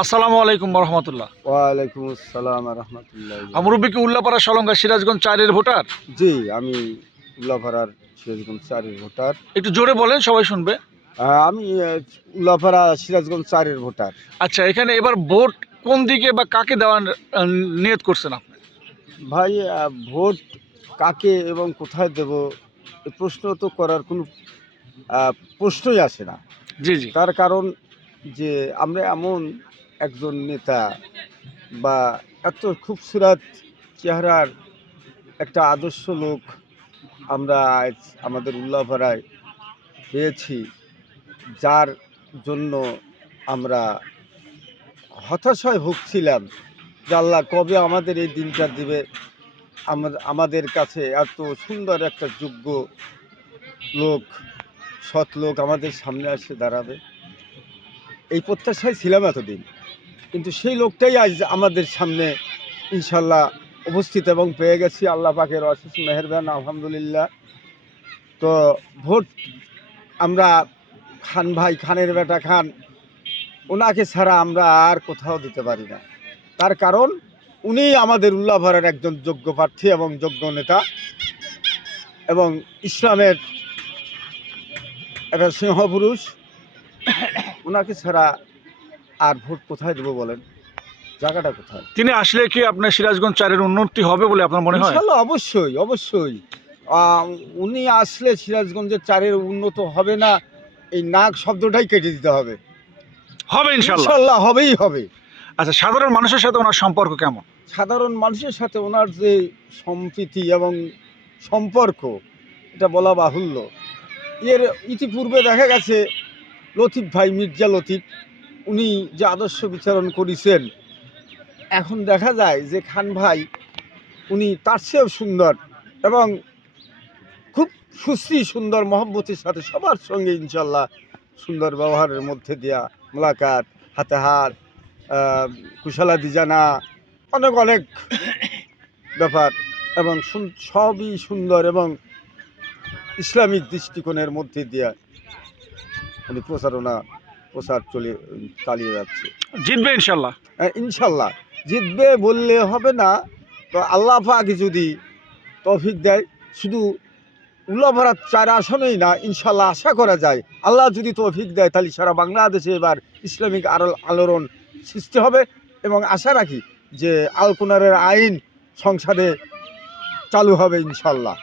আসসালামু আলাইকুম রহমতুল্লাহ ওয়ালাইকুম আসসালাম রহমতুল্লাহ আমরুবি কি উল্লাপাড়া সলঙ্গা সিরাজগঞ্জ চারের ভোটার? জি আমি উল্লাপাড়ার সিরাজগঞ্জ চারের ভোটার। একটু জোরে বলেন সবাই শুনবে। আমি উল্লাপাড়া সিরাজগঞ্জ চারের ভোটার। আচ্ছা এখানে এবার ভোট কোন দিকে বা কাকে দেওয়ার নিয়ত করছেন আপনি? ভাই ভোট কাকে এবং কোথায় দেব প্রশ্ন তো করার কোনো প্রশ্নই আসে না। জি জি। তার কারণ যে আমরা এমন একজন নেতা বা এত খুবসুরাত চেহারার একটা আদর্শ লোক আমরা আজ আমাদের উল্লাপাড়ায় পেয়েছি, যার জন্য আমরা হতাশায় ভুগছিলাম যে আল্লাহ কবে আমাদের এই দিনটা দিবে। আমাদের কাছে এত সুন্দর একটা যোগ্য লোক, সৎ লোক আমাদের সামনে এসে দাঁড়াবে। এই প্রত্যাশায় ছিলাম এতদিন। কিন্তু সেই লোকটাই আজ আমাদের সামনে ইনশাল্লাহ উপস্থিত এবং পেয়ে গেছি। আল্লাহ পাকের অশেষ মেহরবান, আলহামদুলিল্লাহ। তো ভোট আমরা খান ভাই, খানের বেটা খান, ওনাকে ছাড়া আমরা আর কোথাও দিতে পারি না। তার কারণ, উনি আমাদের উল্লাভরের একজন যোগ্য প্রার্থী এবং যোগ্য নেতা এবং ইসলামের একটা সিংহপুরুষ। ওনাকে ছাড়া আর ভোট কোথায় দেবো বলেন? জায়গাটা কোথায়? তিনি আসলে কি আপনার সিরাজগঞ্জ চারের উন্নতি হবে বলে আপনার মনে হয়? ইনশাল্লাহ অবশ্যই অবশ্যই। উনি আসলে সিরাজগঞ্জের চারের উন্নত হবে না এই নাক শব্দটাই কেটে দিতে হবে। হবে ইনশাল্লাহ। ইনশাল্লাহ হবেই হবে। আচ্ছা সাধারণ মানুষের সাথে ওনার সম্পর্ক কেমন? সাধারণ মানুষের সাথে ওনার যে সম্প্রীতি এবং সম্পর্ক এটা বলা বাহুল্য। এর ইতিপূর্বে দেখা গেছে লতিফ ভাই মির্জা লতিফ উনি যে আদর্শ বিচারণ করেছেন, এখন দেখা যায় যে খান ভাই উনি তার চেয়েও সুন্দর এবং খুব সুশ্রী সুন্দর মহব্বতের সাথে সবার সঙ্গে ইনশাল্লাহ সুন্দর ব্যবহারের মধ্যে দিয়া মোলাকাত হাতে হাত কুশলাদি জানা, অনেক অনেক ব্যাপার এবং সবই সুন্দর এবং ইসলামিক দৃষ্টিকোণের মধ্যে দিয়ে উনি প্রচারণা প্রচার চলে চালিয়ে যাচ্ছে। জিতবে ইনশাল্লাহ। আহ, ইনশাল্লাহ। জিতবে বললে হবে না তো আল্লাহ পাক যদি তৌফিক দেয় শুধু উল্লাভরাত চার আসনেই না ইনশাল্লাহ আশা করা যায় আল্লাহ যদি তৌফিক দেয় তাহলে সারা বাংলাদেশে এবার ইসলামিক আরল আলোড়ন সৃষ্টি হবে এবং আশা রাখি যে আলপনারের আইন সংসদে চালু হবে ইনশাল্লাহ।